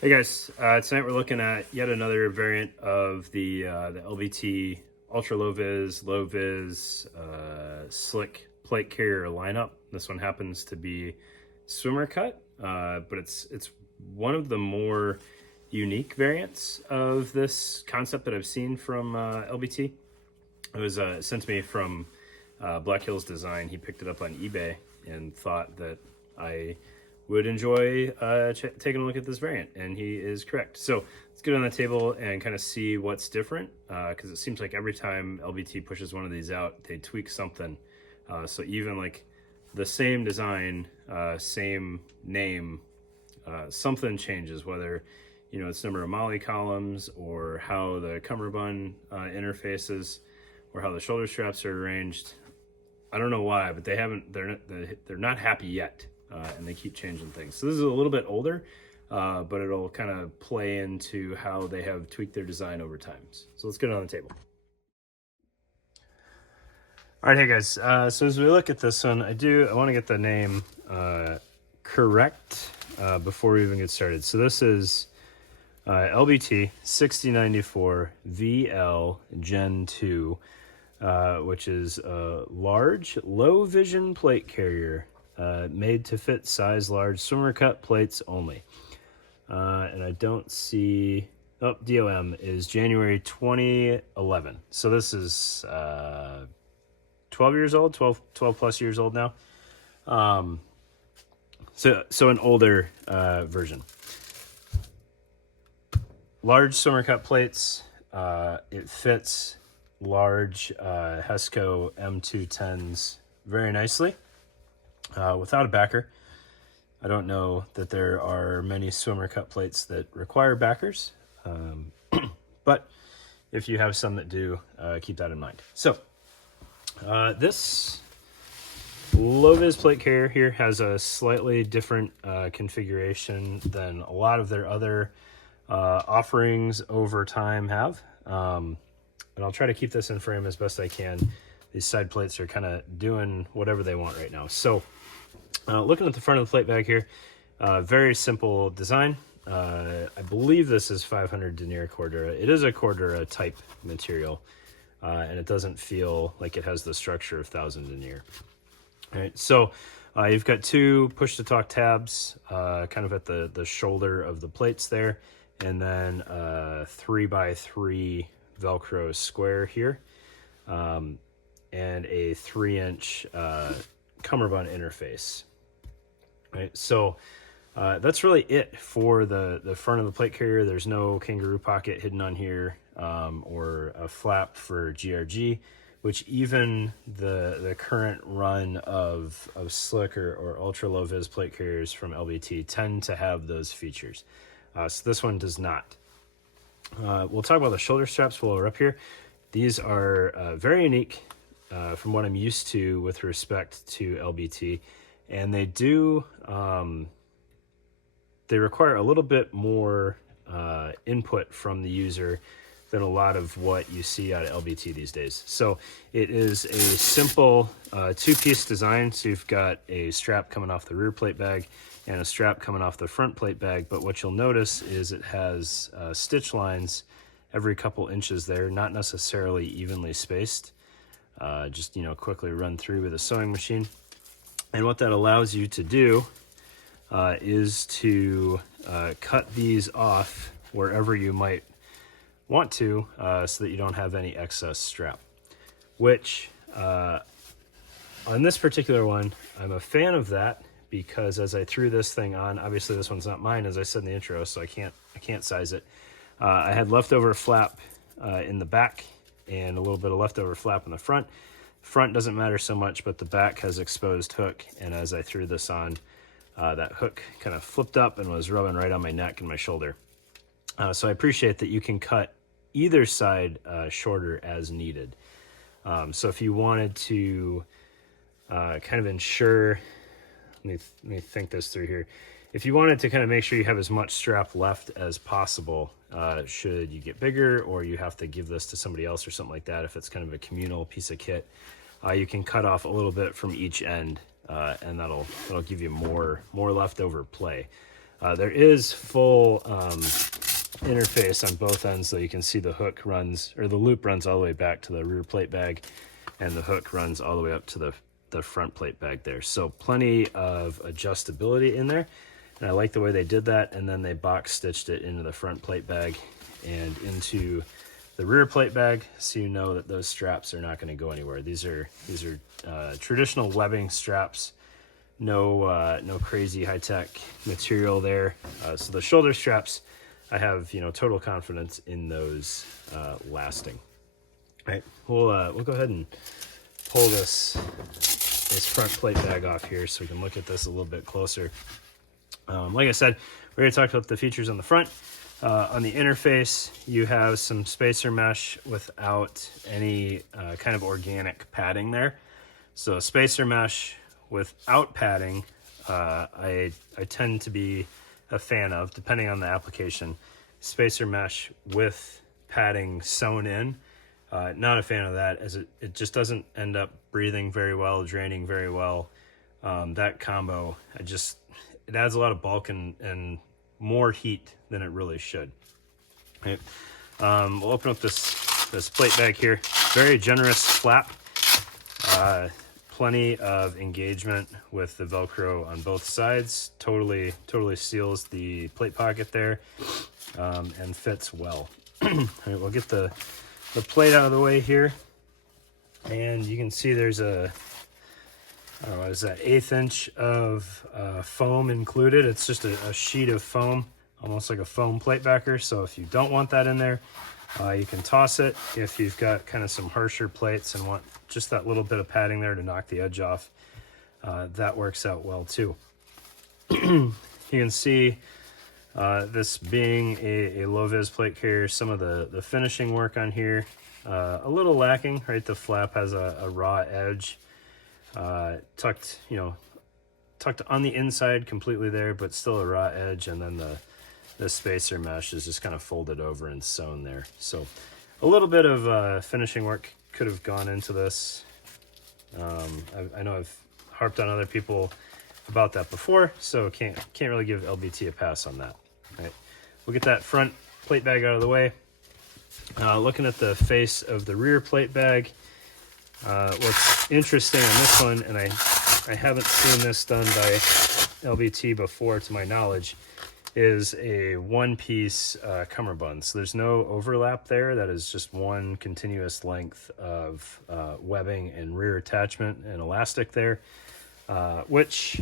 Hey guys, tonight we're looking at yet another variant of the LBT Ultra Low Vis Slick Plate Carrier lineup. This one happens to be swimmer cut, but it's one of the more unique variants of this concept that I've seen from LBT. It was sent to me from Black Hills Design. He picked it up on eBay and thought that I would enjoy taking a look at this variant, and he is correct. So let's get on the table and kind of see what's different, because it seems like every time LBT pushes one of these out, they tweak something. So even like the same design, same name, something changes, whether it's number of molly columns or how the cummerbund interfaces or how the shoulder straps are arranged. I don't know why, but they're not happy yet. And they keep changing things. So this is a little bit older, but it'll kind of play into how they have tweaked their design over time. So let's get it on the table. All right, hey guys. So as we look at this one, I want to get the name correct before we even get started. So this is LBT 6094 VL Gen 2, which is a large, low vision plate carrier. Made to fit size large swimmer cut plates only. And I don't see, DOM is January 2011. So this is 12 years old, 12 plus years old now. So an older version. Large swimmer cut plates. It fits large Hesco M210s very nicely. Without a backer. I don't know that there are many swimmer cut plates that require backers, but if you have some that do, keep that in mind. So this low-vis plate carrier here has a slightly different configuration than a lot of their other offerings over time have, and I'll try to keep this in frame as best I can. These side plates are kind of doing whatever they want right now. So looking at the front of the plate bag here, very simple design. I believe this is 500 denier Cordura. It is a Cordura type material, and it doesn't feel like it has the structure of 1000 denier. All right, so you've got two push-to-talk tabs kind of at the shoulder of the plates there, and then a 3x3 Velcro square here. And a 3-inch cummerbund interface. Right, so that's really it for the front of the plate carrier. There's no kangaroo pocket hidden on here, or a flap for GRG, which even the current run of slick or ultra low vis plate carriers from LBT tend to have those features. So this one does not. We'll talk about the shoulder straps while we're up here. These are very unique. From what I'm used to with respect to LBT, and they do they require a little bit more input from the user than a lot of what you see out of LBT these days. So it is a simple two-piece design. So you've got a strap coming off the rear plate bag and a strap coming off the front plate bag, but what you'll notice is it has stitch lines every couple inches there, not necessarily evenly spaced. Just quickly run through with a sewing machine, and what that allows you to do is to cut these off wherever you might want to, so that you don't have any excess strap, which on this particular one I'm a fan of that, because as I threw this thing on, obviously this one's not mine, as I said in the intro, so I can't size it. I had leftover flap in the back and a little bit of leftover flap in the front. Front doesn't matter so much, but the back has exposed hook, and as I threw this on, that hook kind of flipped up and was rubbing right on my neck and my shoulder. So I appreciate that you can cut either side shorter as needed. So if you wanted to kind of ensure, let me think this through here. If you wanted to kind of make sure you have as much strap left as possible, should you get bigger or you have to give this to somebody else or something like that, if it's kind of a communal piece of kit, you can cut off a little bit from each end, and that'll give you more leftover play. There is full interface on both ends, so you can see the hook runs, or the loop runs all the way back to the rear plate bag, and the hook runs all the way up to the front plate bag there. So plenty of adjustability in there, and I like the way they did that. And then they box stitched it into the front plate bag and into the rear plate bag, so you know that those straps are not going to go anywhere. These are traditional webbing straps. No crazy high-tech material there. So the shoulder straps, I have total confidence in those lasting. All right, we'll go ahead and pull this front plate bag off here so we can look at this a little bit closer. Like I said, we already talked about the features on the front. On the interface, you have some spacer mesh without any kind of organic padding there. So spacer mesh without padding, I tend to be a fan of, depending on the application. Spacer mesh with padding sewn in, not a fan of that, as it just doesn't end up breathing very well, draining very well. That combo, it adds a lot of bulk and more heat than it really should. Okay. We'll open up this plate bag here. Very generous flap. Plenty of engagement with the Velcro on both sides. Totally seals the plate pocket there, and fits well. All right, we'll get the plate out of the way here, and you can see there's a, I don't know, what is that, 1/8 inch of foam included. It's just a sheet of foam, almost like a foam plate backer. So if you don't want that in there, you can toss it. If you've got kind of some harsher plates and want just that little bit of padding there to knock the edge off, that works out well too. You can see this being a low-vis plate carrier, some of the finishing work on here, a little lacking, right? The flap has a raw edge, tucked on the inside completely there, but still a raw edge, and then the spacer mesh is just kind of folded over and sewn there. So a little bit of finishing work could have gone into this. I know I've harped on other people about that before, so can't really give LBT a pass on that. All right, we'll get that front plate bag out of the way. Looking at the face of the rear plate bag, what's interesting on this one, and I haven't seen this done by LBT before to my knowledge, is a one-piece cummerbund. So there's no overlap there. That is just one continuous length of webbing and rear attachment and elastic there, which,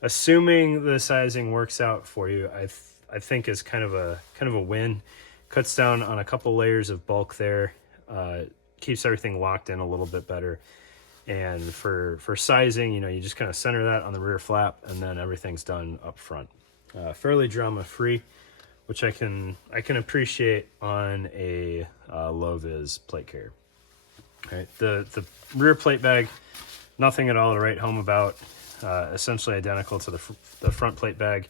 assuming the sizing works out for you, I think is kind of a win. Cuts down on a couple layers of bulk there, keeps everything locked in a little bit better. And for sizing, you just kind of center that on the rear flap, and then everything's done up front. Fairly drama-free, which I can appreciate on a low-vis plate carrier. All right, the rear plate bag, nothing at all to write home about. Essentially identical to the front plate bag,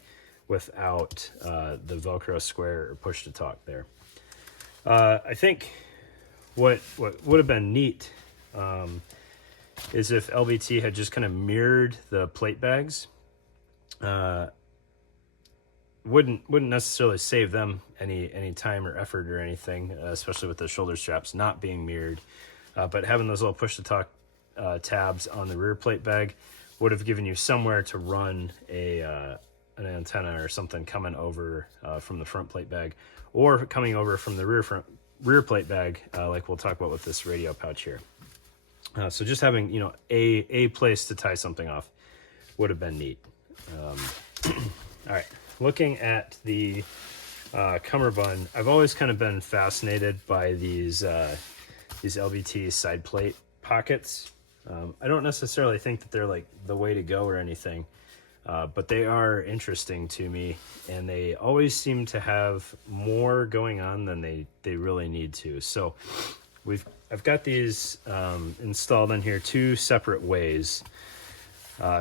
without the Velcro square or push to talk there. I think what would have been neat is if LBT had just kind of mirrored the plate bags. Wouldn't necessarily save them any time or effort or anything, especially with the shoulder straps not being mirrored. But having those little push to talk tabs on the rear plate bag would have given you somewhere to run an antenna or something coming over from the front plate bag, or coming over from the rear plate bag, like we'll talk about with this radio pouch here. So just having a place to tie something off would have been neat. All right. Looking at the cummerbund, I've always kind of been fascinated by these LBT side plate pockets. I don't necessarily think that they're like the way to go or anything, but they are interesting to me, and they always seem to have more going on than they really need to. So I've got these installed in here two separate ways.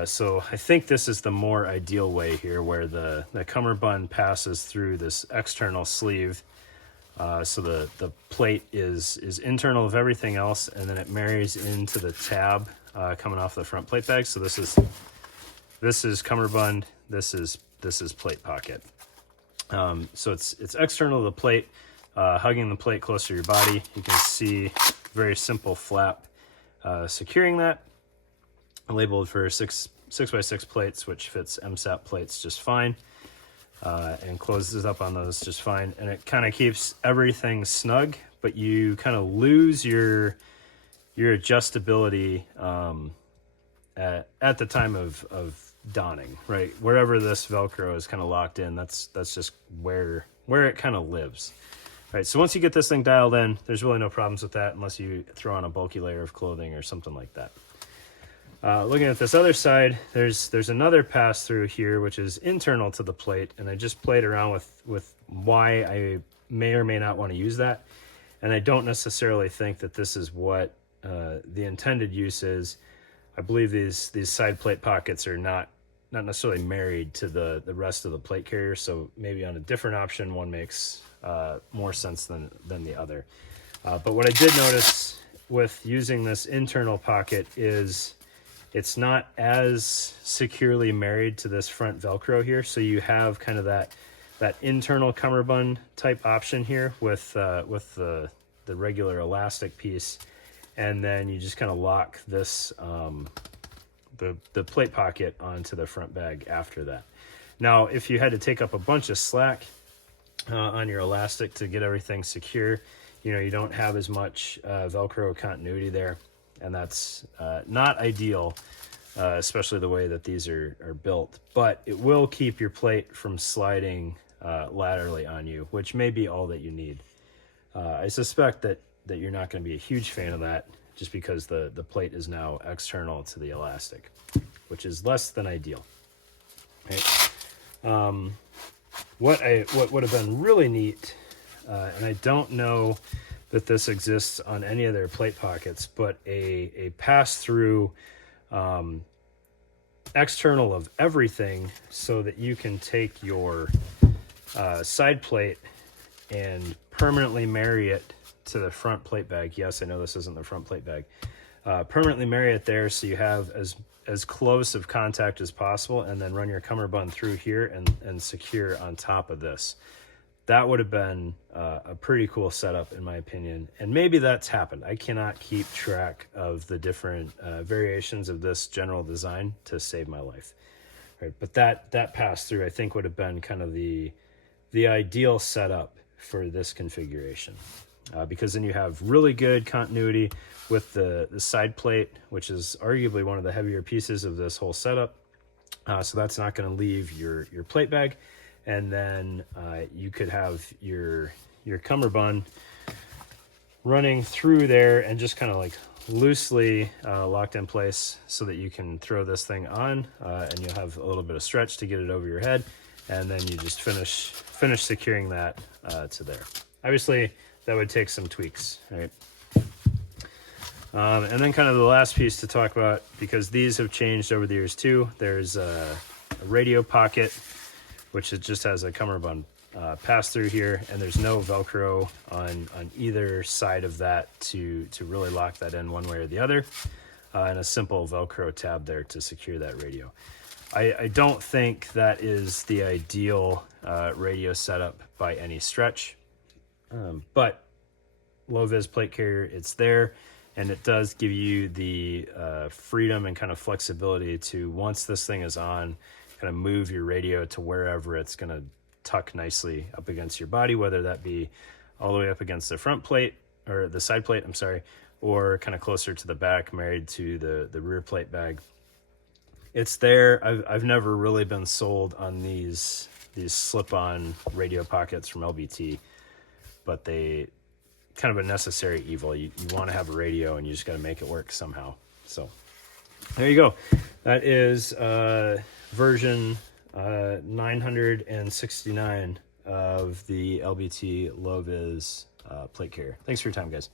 So I think this is the more ideal way here, where the cummerbund passes through this external sleeve. So the plate is internal of everything else, and then it marries into the tab coming off the front plate bag. So this is cummerbund, this is this is plate pocket. So it's external to the plate, hugging the plate close to your body. You can see very simple flap securing that, labeled for 6x6 plates, which fits MSAP plates just fine, and closes up on those just fine. And it kind of keeps everything snug, but you kind of lose your adjustability at the time of donning, right? Wherever this Velcro is kind of locked in, that's just where it kind of lives. Right, so once you get this thing dialed in, there's really no problems with that unless you throw on a bulky layer of clothing or something like that. Looking at this other side, there's another pass through here, which is internal to the plate, and I just played around with why I may or may not want to use that. And I don't necessarily think that this is what the intended use is. I believe these side plate pockets are not necessarily married to the rest of the plate carrier, so maybe on a different option, one makes more sense than the other. But what I did notice with using this internal pocket is it's not as securely married to this front Velcro here, so you have kind of that internal cummerbund type option here with the regular elastic piece, and then you just kind of lock this the plate pocket onto the front bag after that. Now, if you had to take up a bunch of slack on your elastic to get everything secure, you don't have as much Velcro continuity there, and that's not ideal, especially the way that these are built. But it will keep your plate from sliding laterally on you, which may be all that you need. I suspect that you're not going to be a huge fan of that, just because the plate is now external to the elastic, which is less than ideal. Right? What would have been really neat, and I don't know that this exists on any of their plate pockets, but a pass-through external of everything, so that you can take your side plate and permanently marry it to the front plate bag. Yes, I know this isn't the front plate bag. Permanently marry it there, so you have as close of contact as possible, and then run your cummerbund through here and secure on top of this. That would have been a pretty cool setup, in my opinion, and maybe that's happened. I cannot keep track of the different variations of this general design to save my life. Right, but that pass through, I think, would have been kind of the ideal setup for this configuration, because then you have really good continuity with the side plate, which is arguably one of the heavier pieces of this whole setup. So that's not going to leave your plate bag. And then you could have your cummerbund running through there and just kind of like loosely locked in place, so that you can throw this thing on, and you'll have a little bit of stretch to get it over your head, and then you just finish securing that to there. Obviously, that would take some tweaks, right? And then kind of the last piece to talk about, because these have changed over the years too. There's a radio pocket, which just has a cummerbund pass through here, and there's no Velcro on either side of that to really lock that in one way or the other, and a simple Velcro tab there to secure that radio. I don't think that is the ideal radio setup by any stretch, but low-vis plate carrier, it's there, and it does give you the freedom and kind of flexibility to, once this thing is on, kind of move your radio to wherever it's going to tuck nicely up against your body, whether that be all the way up against the front plate, or the side plate, I'm sorry, or kind of closer to the back, married to the rear plate bag. It's there. I've never really been sold on these slip-on radio pockets from LBT, but they kind of a necessary evil. You want to have a radio, and you just got to make it work somehow. So there you go. That is version 969 of the LBT low-vis plate carrier. Thanks for your time, guys.